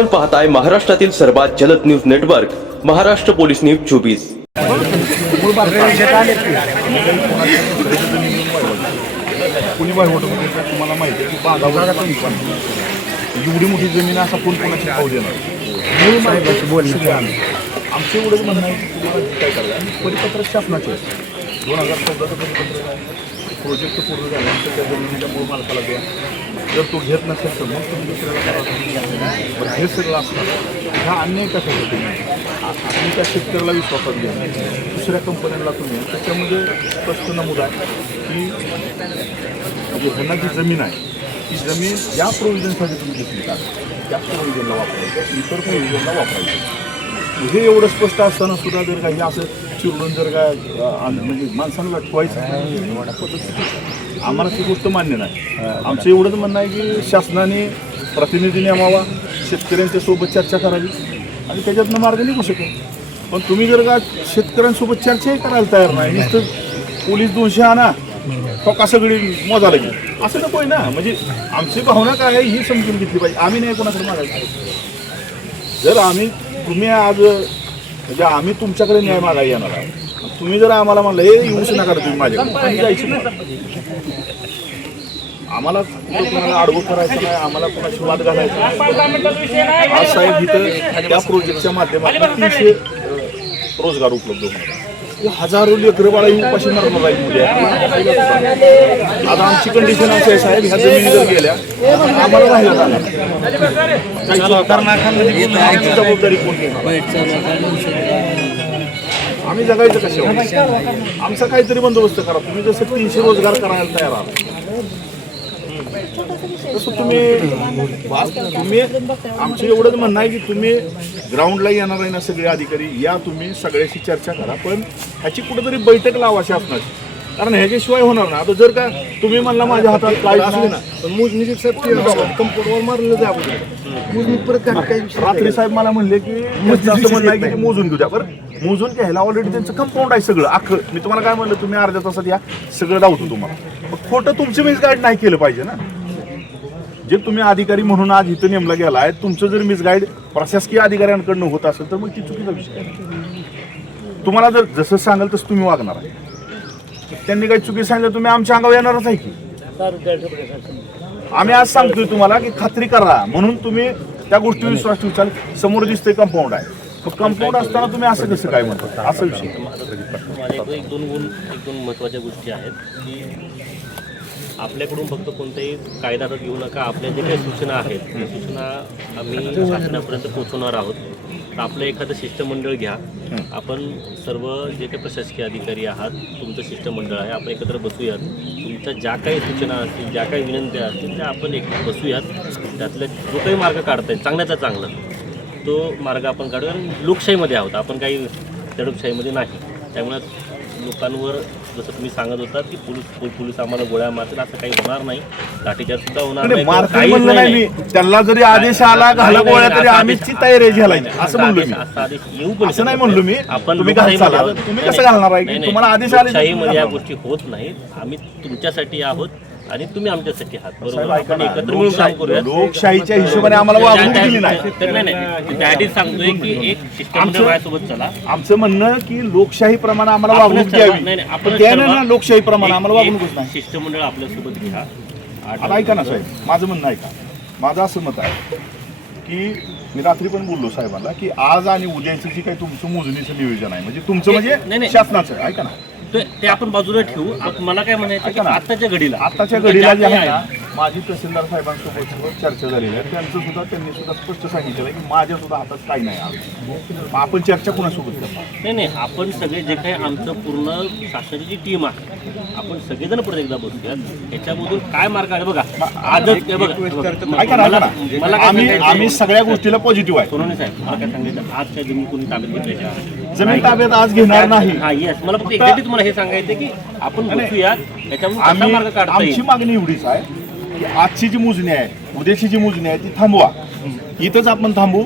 आपण पाहताय महाराष्ट्रातील सर्वात जलद news network Maharashtra police news 24। तुम्हाला माहिती आहे की एवढी मोठी जमीन असा कोण कोणाची खाऊ देणार आमचं एवढंच म्हणणं आहे की तुम्हाला काय करायचं आणि परिपत्रक शासनाचे 2014चं परिपत्रक प्रोजेक्ट पूर्ण झाल्यानंतर त्या जमिनीच्या मूळ मालकाला द्या, जर तो घेत नसेल तर मग तुम्ही दुसऱ्याला करा। हे सगळं असणार ह्या अन्याय कशासाठी तुम्ही त्या शेतकऱ्याला विश्वासात घ्या, दुसऱ्या कंपन्यांना तुम्ही त्याच्यामध्ये स्पष्ट नमूद आहे की ह्यांना जी जमीन आहे ती जमीन या प्रोव्हिजनसाठी तुम्ही घेतली का त्याच प्रोव्हिजनला वापरायचं, इतर प्रोव्हिजनला वापरायचं। हे एवढं स्पष्ट असताना सुद्धा जर काही असं चिरडून जर काय म्हणजे माणसांना लटकवायचं आम्हाला ती गोष्ट मान्य नाही। आमचं एवढंच म्हणणं आहे की शासनाने प्रतिनिधी नेमावा, शेतकऱ्यांच्या सोबत चर्चा करावी आणि त्याच्यातनं मार्ग निघू शकेल। पण तुम्ही जर का शेतकऱ्यांसोबत चर्चाही करायला तयार नाही, नुसतं पोलीस 200 आणा ठोका सगळी मोजा लागेल असं नको ना। म्हणजे आमची भावना काय आहे ही समजून घेतली पाहिजे। आम्ही नाही कोणाकडे मागायचं, जर तुम्ही आज म्हणजे आम्ही तुमच्याकडे न्याय मागायला येणार आहे, तुम्ही जर आम्हाला म्हणलं हे येऊच नका तुम्ही माझ्याकडे जायचं नाही, आम्हाला कोणाला आडवं करायचं नाही, आम्हाला कोणाशी वाद घालायचा नाही। आज साहेब इथं त्या प्रोजेक्टच्या माध्यमातून 300 रोजगार उपलब्ध होणार, हजारो लेकरं बाळा येऊन उपाशी मरणार राहील उद्या। आता आमची कंडिशन अशी आहे साहेब, ह्या जमिनी जर गेल्या आम्हाला राहिलं आमची जबाबदारी कोण घेणार? आम्ही जगायचं कशावर? आमचा काहीतरी बंदोबस्त करा। तुम्ही जसं 300 रोजगार करायला तयार आहात तसं तुम्ही आमचं एवढंच म्हणणं आहे की तुम्ही ग्राउंडला येणार आहे ना सगळे अधिकारी या, तुम्ही सगळ्याशी चर्चा करा, पण ह्याची कुठेतरी बैठक लावा शासनाची, कारण ह्याच्याशिवाय होणार ना। आता जर का तुम्ही म्हणला माझ्या हातात काय असले ना पण मोजणी कंपाऊंडवर मारलं द्या रात्री साहेब मला म्हणले की असं म्हणणं आहे की मोजून घेऊ द्या, बरं मोजून घ्यायला ऑलरेडी त्यांचं कंपाऊंड आहे सगळं अख्खं। मी तुम्हाला काय म्हणलं, तुम्ही अर्ध्या तासात या सगळं धावतो तुम्हाला, मग खोटं तुमची मिसगाईड नाही केलं पाहिजे ना। जे तुम्ही अधिकारी म्हणून आज इथं नेमला गेला आहे, तुमचं जर मिसगाईड प्रशासकीय अधिकाऱ्यांकडनं होत असेल तर मग ती चुकीचा विषय आहे। तुम्हाला जर जसं सांगाल तसं तुम्ही वागणार आहे, त्यांनी काही चुकी सांगितलं तुम्ही आमच्या अंगावर येणारच आहे की। आम्ही आज सांगतोय तुम्हाला की खात्री करा म्हणून तुम्ही त्या गोष्टीवर विश्वास ठेवचाल। समोर दिसतंय कंपाऊंड आहे, मग कंपाऊंड असताना तुम्ही असं कसं काय म्हणता, असा विषय। एक दोन महत्त्वाच्या गोष्टी आहेत की आपल्याकडून फक्त कोणताही कायदा तर घेऊ नका, आपल्या जे काही सूचना आहेत त्या सूचना आम्ही शासनापर्यंत पोहोचवणार आहोत। तर आपलं एखादं शिष्टमंडळ घ्या, आपण सर्व जे काही प्रशासकीय अधिकारी आहात तुमचं शिष्टमंडळ आहे, आपण एकत्र बसूयात, तुमच्या ज्या काही सूचना असतील ज्या काही विनंत्या असतील त्या आपण एकत्र बसूयात, त्यातल्या जो काही मार्ग काढता येईल चांगल्याचा चांगला तो मार्ग आपण काढूया। लोकशाहीमध्ये आहोत आपण, काही दडपशाहीमध्ये नाही, त्यामुळे लोकांवर जसं तुम्ही सांगत होता की पोलीस आम्हाला गोळ्या मारतील असं काही होणार नाही, लाठीचार्ज सुद्धा होणार नाही। त्यांना जरी आदेश आला घाला गोळ्या तरी आम्हीची तयारी घालायची असं म्हणलो मी, असा आदेश येऊ पण असं नाही म्हणलो मी। आपण तुम्ही कसं घालणार आहे की तुम्हाला आदेश आले? लोकशाहीमध्ये या गोष्टी होत नाहीत, आम्ही तुमच्यासाठी आहोत आणि तुम्ही आमच्यासाठी आहात, बरोबर? आपण एकत्र मिळून काम करूया। लोकशाहीच्या हिशोबाने आम्हाला वागणूक दिली नाही, त्याआधीच सांगतोय की एक शिष्टमंडळ माझ्यासोबत चला। आमचं म्हणणं की लोकशाही प्रमाणे आम्हाला वागणूक द्यावी, आपण लोकशाही प्रमाणे आम्हाला वागणूकच नाही। शिष्टमंडळ आपल्यासोबत घ्या। आता ऐका ना साहेब, माझं म्हणणं ऐका, माझं असं मत आहे की मी रात्री पण बोललो साहेबांना की आज आणि उद्याचं जे काही तुमचं मोजणीचं नियोजन आहे म्हणजे तुमचं म्हणजे शासनाचं, ऐका ना ते आपण बाजूला ठेवू। मला काय म्हणायचं की आताच्या घडीला जे आहे ना, माझी तहसीलदार साहेबांसोबत चर्चा झालेली आहे, त्यांनी सुद्धा स्पष्ट सांगितलेलं आहे की माझ्या सुद्धा हातात काही नाही। आपण चर्चा कोणासोबत करणार? नाही, आपण सगळे जे काही आमचं पूर्ण शासनाची जी टीम आहे आपण सगळेजण परत एकदा बसूयात, याच्यामधून काय मार्ग आहे बघा। आजच आम्ही सगळ्या गोष्टीला पॉझिटिव्ह आहे। सोनवणे साहेब मला काय सांगायचं, आज काय जमीन कोणी ताब्यात घेतल्याच्या जमीन ताब्यात आज घेणार नाही। हा येस, मला फक्त एक्झॅक्टली तुम्हाला हे सांगायचं की आपण बसूयात, याच्यामधून मार्ग काढता येईल। आमची मागणी एवढीच आहे की आजची जी मोजणी आहे उद्याची जी मोजणी आहे ती थांबवा, इथंच आपण थांबू।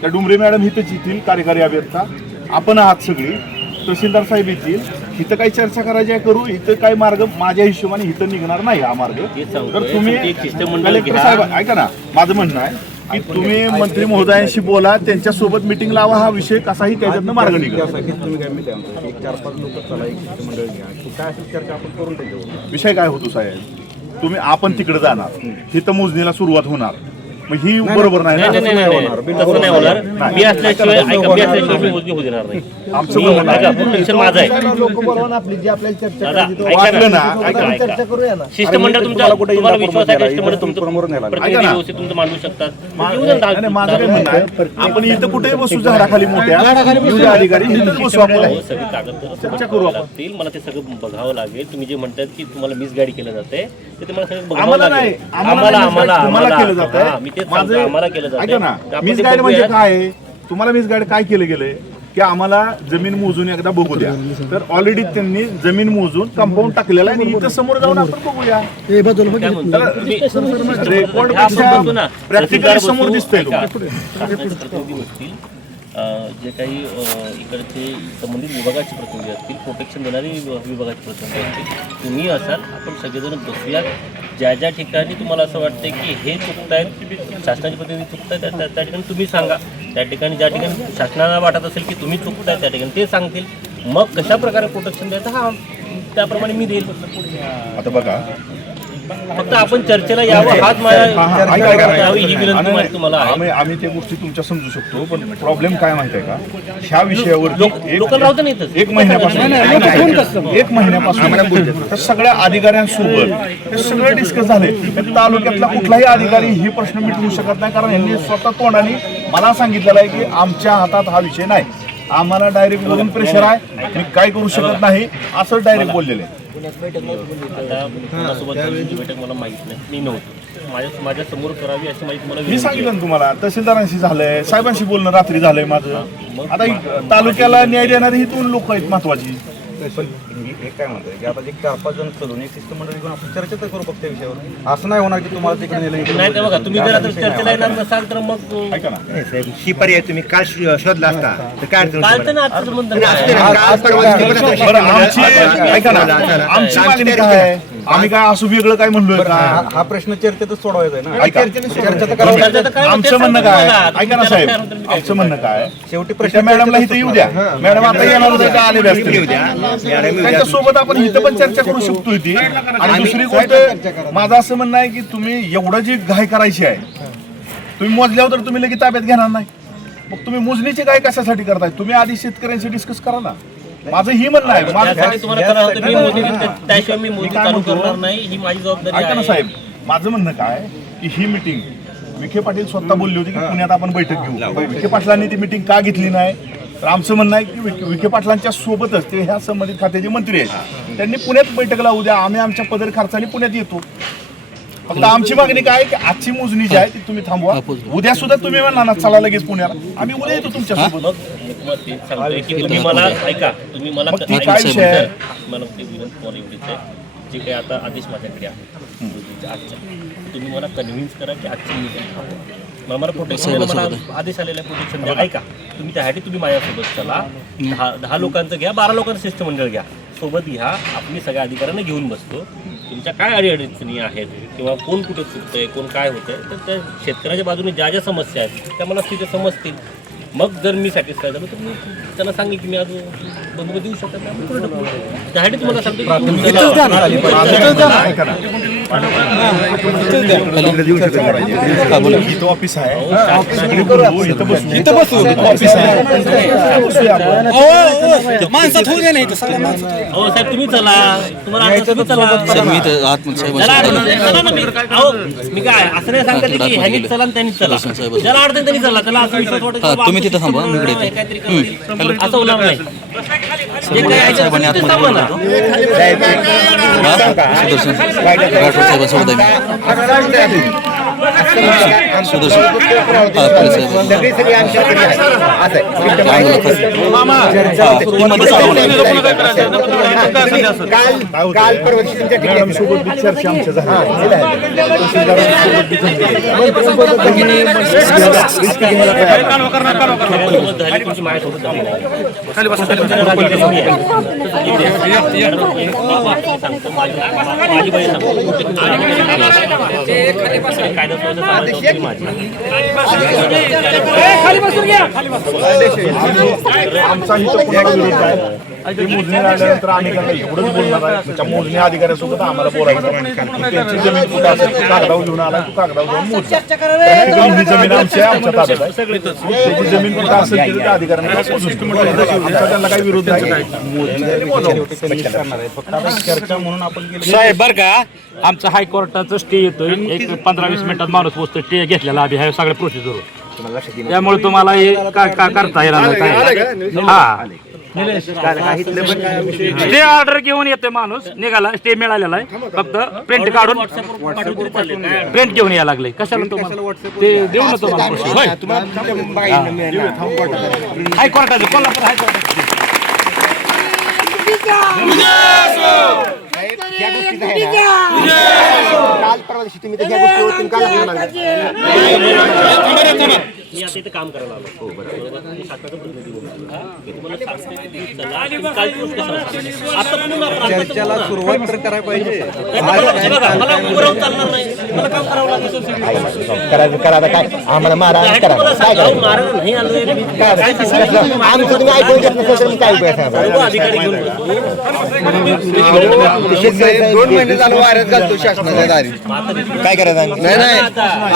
त्या डुमरे मॅडम इथंच येतील, कार्यकारी अभियंता आपण आहात सगळी, तहसीलदार साहेब येतील, इथं काही चर्चा करायची आहे करू, इथं काही मार्ग माझ्या हिशोबाने इथं निघणार नाही हा मार्ग। तर तुम्ही कलेक्टर साहेब ऐका ना, माझं म्हणणं आहे की तुम्ही मंत्री महोदयांशी बोला, त्यांच्यासोबत मिटिंग लावा, हा विषय कसाही त्याच्यातनं मार्ग निघेल. तुम्ही काय मी काय म्हणतो, एक 4-5 लोक चला, एक शिष्टमंडळ घ्या, की काय असेल चर्चा आपण करून त्याच्यावर. विषय काय होतो साहेब, आपण तिकडे जाणार, इथं मोजणीला सुरुवात होणार, मग ही बरोबर नाही ना. तसं नाही होणार. मी असल्याशिवाय मी मोजणी होऊ देणार नाही. आमचं म्हणणं आहे, ऐका, टेन्शन माझं आहे. लोक बोलवा आपली जी आपल्याला चर्चा दादा, करायची ऐका वाटलं ना, ऐका, ऐका. चर्चा करूया ना. शिष्टमंडळ तुम्हाला कुठे तुम्हाला इंदापूर विश्वास आहे मध्ये शिष्टमंडळ इथं तुमच्याबरोबर नाही लागलं. प्रतिनिधी ऐका ना. व्यवस्थित तुमचं मांडू शकतात. मा- येऊ द्या ना, नाही, माझं काय म्हणणं आहे, आपण इथं कुठेही बसू, झाडाखाली मोठ्या येऊ द्या अधिकारी, इथंच बसू आपण. हो, सगळी कागदपत्रं चर्चा करू आपण. लागतील. मला ते सगळं बघावं लागेल. तुम्ही जे म्हणतात की तुम्हाला मिसगाईड केलं जाते ते तुम्हाला सगळं बघावं आम्हाला लागेल. नाही, तुम्हाला केलं जात हा, मी तेच सांगतो, आम्हाला केलं ऐका जातं. ना, आपण ते मिसगाईड म्हणजे बघूया. काय आहे? तुम्हाला मिसगाईड काय केलं गेलंय की आम्हाला जमीन मोजून एकदा बघू द्या. तर ऑलरेडी त्यांनी जमीन मोजून कंपाऊंड टाकलेलं आहे आणि इथं समोर जाऊन आपण बघूया. हे बदल काय म्हणतो? तुम्ही- रेकॉर्ड हा, आपण बसू ना. प्रॅक्टिकली समोर बसू. दिसतंय ऐका, तुम्हाला. शासनाचे प्रतिनिधी असतील, जे काही इकडचे संबंधित विभागाचे प्रतिनिधी असतील, प्रोटेक्शन देणारे विभागाचे प्रतिनिधी असतील, तुम्ही असाल, आपण सगळेजण बसूया. ज्या ज्या ठिकाणी तुम्हाला असं वाटतंय की हे चुकतायत, शासनाचे प्रतिनिधी चुकतायत, त्या ठिकाणी तुम्ही सांगा. त्या ठिकाणी ज्या ठिकाणी शासनाला वाटत असेल की तुम्ही चुकताय, त्या ठिकाणी ते सांगतील. मग कशा प्रकारे प्रोटेक्शन द्यायचं, हा त्याप्रमाणे मी देईल. आता बघा, फक्त आपण चर्चेला यावं, हाच माझ्या यावी ही विनंती माझी तुम्हाला आहे. आम्ही त्या गोष्टी तुमच्या समजू शकतो, पण प्रॉब्लेम काय माहिती आहे का, ह्या विषयावर लोकल राहतं नाही इथंच. एक महिन्यापासून तर सगळ्या अधिकाऱ्यांसोबत हे सगळं डिस्कस झाले. तालुक्यातला कुठलाही अधिकारी हे प्रश्न मिटवू शकत नाही, कारण यांनी स्वतः तोंडाने मला सांगितलेलं आहे की आमच्या हातात हा विषय नाही, आम्हाला डायरेक्ट वरून प्रेशर आहे, मी काय करू शकत नाही असं डायरेक्ट बोललेलं आहे. आता कोणासोबत झालेली बैठक मला माहित नाही, मी नव्हतो. माझ्या समोर करावी अशी माहिती मला मी विनंती सांगितलं ना तुम्हाला, तहसीलदारांशी झालंय, साहेबांशी बोलणं रात्री झालंय माझं. आता तालुक्याला न्याय देणारी ही 2 लोक आहेत महत्वाची. पण एक काय म्हणतोय की आता जे 4-5 जण चलून एक शिष्टमंडळ घेऊन आपण चर्चा तर करू फक्त त्या विषयावर. असं नाही होणार की तुम्हाला तिकडे नेलं इकडे नाही. तर बघा, तुम्ही जर आता चर्चेला येणार नसाल तर मग ऐका ना, ही पर्याय तुम्ही काल शोधला असता तर काय अडचण होती? चालतं ना, आजचं संबंध नाही. बरं, आमची ऐका ना, आमची मागणी काय आहे? आम्ही काय असं वेगळं काय म्हणलोय का? हा प्रश्न चर्चेतच सोडवायचा आहे ना. ऐका, चर्चा तर चर्चा करावं तर काय आमचं म्हणणं काय ऐका ना साहेब, आमचं म्हणणं काय शेवटी त्या मॅडमला इथे येऊ द्या. मॅडम आता येणार होत्या का, आलेल्या असतील. त्यांच्यासोबत आपण इथं पण चर्चा करू शकतो इथे. आणि दुसरी गोष्ट माझं असं म्हणणं आहे की तुम्ही एवढं जी घाई करायची आहे, तुम्ही मोजल्यावर तर तुम्ही लगेच ताब्यात घेणार नाही. मग तुम्ही मोजणीची घाई कशासाठी करताय? तुम्ही आधी शेतकऱ्यांशी डिस्कस करा ना. माझं ही म्हणणं आहे. त्यासाठी तुम्हाला करावं होतं, मी मोदी त्याशिवाय मी मोदी चालू करणार नाही, ही माझी जबाबदारी ऐका ना आहे. साहेब, माझं म्हणणं काय की ही मिटिंग विखे पाटील स्वतः बोलली होती की पुण्यात आपण बैठक घेऊ. विखे पाटलांनी ती मिटिंग का घेतली नाही? तर आमचं म्हणणं आहे की विखे पाटलांच्या सोबतच ते ह्या संबंधित खात्याचे मंत्री आहेत, त्यांनी पुण्यात बैठक लावू द्या. आम्ही आमच्या पदर खर्चाने पुण्यात येतो. फक्त आमची मागणी काय आहे की आजची मोजणी जी आहे ती तुम्ही थांबवा. उद्या सुद्धा तुम्ही म्हणणार ना चला लगेच पुण्याला, आम्ही उद्या येतो तुमच्या सोबत. मग मी तुम्हाला तेच सांगतोय की तुम्ही मला ऐका, तुम्ही मला मग ती काय विषय आहे? मला ते विनंती तुम्हाला एवढीच आहे, जे काही आता आदेश माझ्याकडे आहे आजच्या, तुम्ही मला कन्व्हिन्स करा की आजची मीटिंग थांबवा. मला प्रोटेक्शन मला आदेश आलेला आहे, प्रोटेक्शन द्या. ऐका, तुम्ही त्यासाठी तुम्ही माझ्यासोबत चला. 10 लोकांचं घ्या, 12 लोकांचं शिष्टमंडळ घ्या, सोबत घ्या. आपली सगळ्या अधिकाऱ्यांना घेऊन बसतो. तुमच्या काय अडीअडचणी आहेत किंवा कोण कुठे चुकतंय, कोण काय होतंय, तर त्या शेतकऱ्याच्या बाजूने ज्या ज्या समस्या आहेत त्या मला तिथे समजतील. मग जर मी सॅटिस्फाय झालो तर मी त्यांना सांगेन की मी आज बंधुबा देऊ शकत नाही, पुढे ढकलू. त्यासाठी तुम्हाला सांगतो की ऐका ना, इथं ऑफिस आहे, इथं बसू, ऑफिस आहे, माणसात होऊ दे नाही तर सगळ्या माणसात. हो साहेब, तुम्ही चला, तुम्हाला अडचण तुम्ही चला. मी तर आतमध्ये ज्याला अडचण चला ना, मी काय असं नाही सांगत की ह्यांनीच चला आणि त्यांनीच चला. ज्याला अडचण त्यांनी चला, त्याला असं विश्वास वाटतो की बाबा तुम्ही तिथं थांबा, मी इकडे हे काहीतरी करतील. असं होणार नाही. जे काही आहे ते तुम्ही सांगा ना. सुदर्शन राठोड साहेबांसोबत आहे मी. सुदर्शन पोलीस मॅडम सोबत बी चर्चा आमच्या झाल्या. झाली तुमची माझ्यासोबत झाली नाही. सांगतो, माझी बहीण सांगतो. कायदा महत्वाचं सांगायचं होतं माझी. आमचा हित कुणाला विरोध आहे ते मोजणी आल्यानंतर आम्ही त्यांना एवढंच बोलणार आहे त्याच्या मोजणी अधिकाऱ्यासोबत आम्हाला बोलायचं त्यांची जमीन कुठं असेल तू कागदावर घेऊन आला तू कागदावर जाऊन मोज ही जमीन आमच्या ताब्यात आहे त्याची जमीन कुठं असेल तिथे त्या अधिकाऱ्यांना मोजून आमचा त्यांना काही विरोध नाही फक्त आता चर्चा म्हणून आपण केली. साहेब बरं का आमचं हायकोर्टाचं स्टे येतोय एक 15-20 मिनिटात माणूस पोहोचतो स्टे घेतलेला आधी ह्या सगळ्या प्रोसिजर त्यामुळे तुम्हाला हे करता येणार नाही काय हा स्टे ऑर्डर घेऊन येतोय माणूस निघाला स्टे मिळालेला आहे फक्त प्रिंट काढून प्रिंट घेऊन यायला लागले कशाला तुम्हाला ते देऊ ना तुम्हाला हायकोर्टाचं कोल्हापूर हायकोर्टाचं काल परवा दिवशी तुम्ही त्या गोष्टीवर मी आता इथे काम करायला आलो मी शासनाचा प्रतिनिधी म्हणून. मी तुम्हाला सांगतोय की चला, तुम्ही कालची गोष्ट कशाला? आता म्हणून आपण चर्चेला सुरुवात तर करायला पाहिजे. हे बघा, मला उभं राहून चालणार नाही. मला काम करावं लागेल. करा काय आम्हाला मारा करा काय जाऊन मारायला नाही आलोय मी. आमचं तुम्ही ऐकून घेत नसेल काय उपयोग सर्व अधिकारी घेऊन येतो. 2 महिने झालं वाऱ्यात घालतो शासनाच्या दारी काय करायचं नाही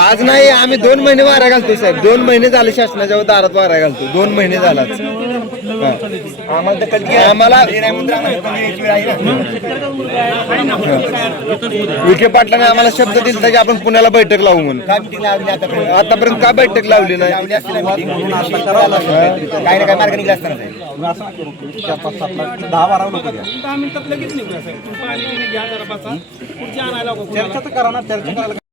आज नाही आम्ही 2 महिने वाऱ्या घालतो साहेब 2 महिने झाले शासनाच्या दारात वाऱ्या घालतो 2 महिने झालाच आम्हाला विखे पाटलाने आम्हाला शब्द दिला की आपण पुण्याला बैठक लावू म्हणून आतापर्यंत का बैठक लावली नाही काय ना काय मार्ग निघला असताना 10-12 लोक द्या. चर्चा तर करा ना चर्चा करायला